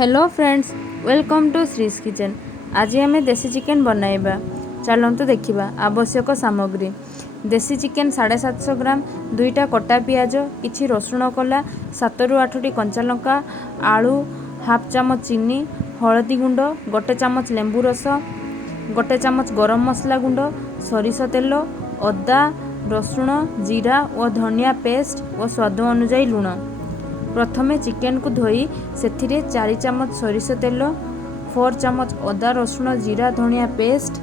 Hello friends, welcome to Shree's kitchen. आज आम देसी चिकेन बनाइबा। चलतु देखा आवश्यक सामग्री। देसी चिकेन 750 ग्राम, 2टा कटा पियाज, किछि रसुण कला, 7 ରୁ 8ଟି कंचा लंका, आलू, हाफ चामच चीनी, हलदी गुंड, 1 चामच लेंबू रस, 1 चामच गरम मसला गुंड, सरिष तेल, अदा, रसुण, जीरा और धनिया पेस्ट और स्वाद अनुजाई लुण। प्रथमे चिकेन को धोई सेथिरे 4 चामच सरिष तेल, 4 चामच अदा रसुण जीरा धनिया पेस्ट,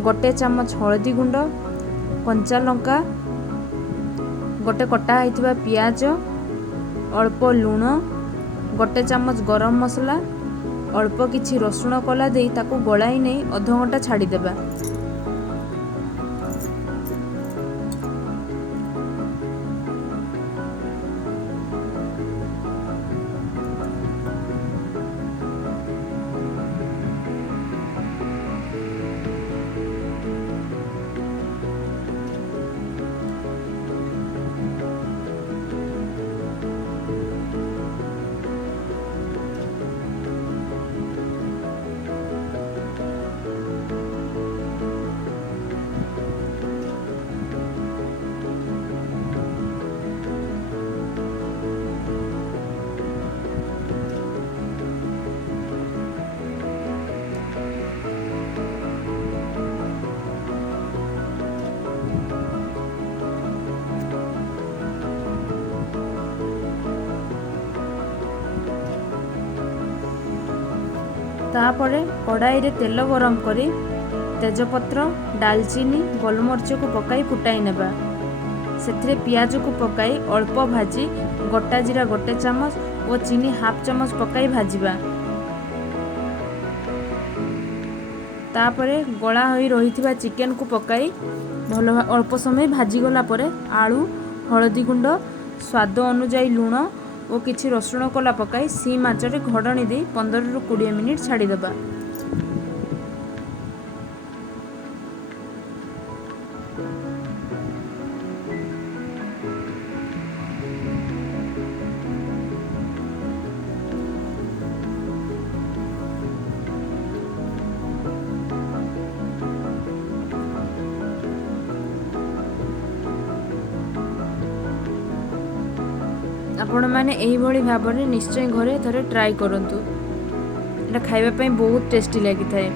1 चामच हलदी गुंड, कंचा लंका, 1 कटा होइथिबा पियाज, अल्प लुण, 1 चामच गरम मसला, अल्प किछि रसुण कला देई ताकू गलाई नहीं अध घंटा छाड़ी देबा। तापरे कड़ाई रे तेल गरम करी तेजपत्र दालचीनी गोलमरीच को पकाई फुटाई नेबा। सेथिरे पियाज को पकाई अल्प भाजी गोटा जीरा 1 चामच और चीनी हाफ चामच पकाई भाजिबा। तापरे गला होई रहिथिबा चिकेन को पकाई भल अल्प समय भाजी गला परे आलू हलदी गुंड स्वाद अनुजाई लुण और किछि रसुण कला पकाई सीम आंचरे घोड़णी दे 15 ରୁ 20 मिनिट छाड़ी देबा। आपण मैंने यही भाव में निश्चय घरे थरे ट्राई करंतु। एटा खाइबा पई बहुत टेस्टी लगी थाए।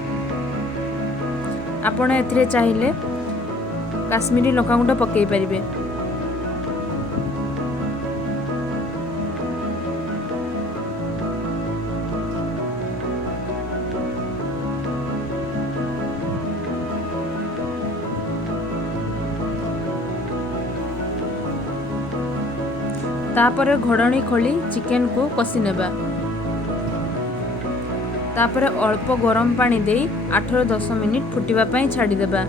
आपण एथिरे चाहिए काश्मीरी लंका गुंड पकई पारिबे। तापरे घोड़णी खोली चिकेन को कषि नेबा। तापरे अल्प गरम पानी दे 8 ରୁ 10 मिनिट फुटिबा पई छाड़ी देबा।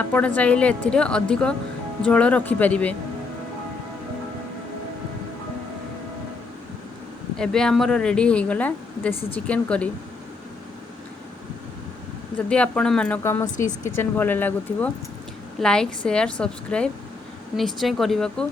आपण चाहिए एथिरे अधिक झोल रखिपारिबे। एबे आमर रेडी हो गला देसी चिकेन करी। जदि आपण मानक आम श्रीज किचन भल लगुथिबो लाइक शेयर सब्सक्राइब निश्चय करने को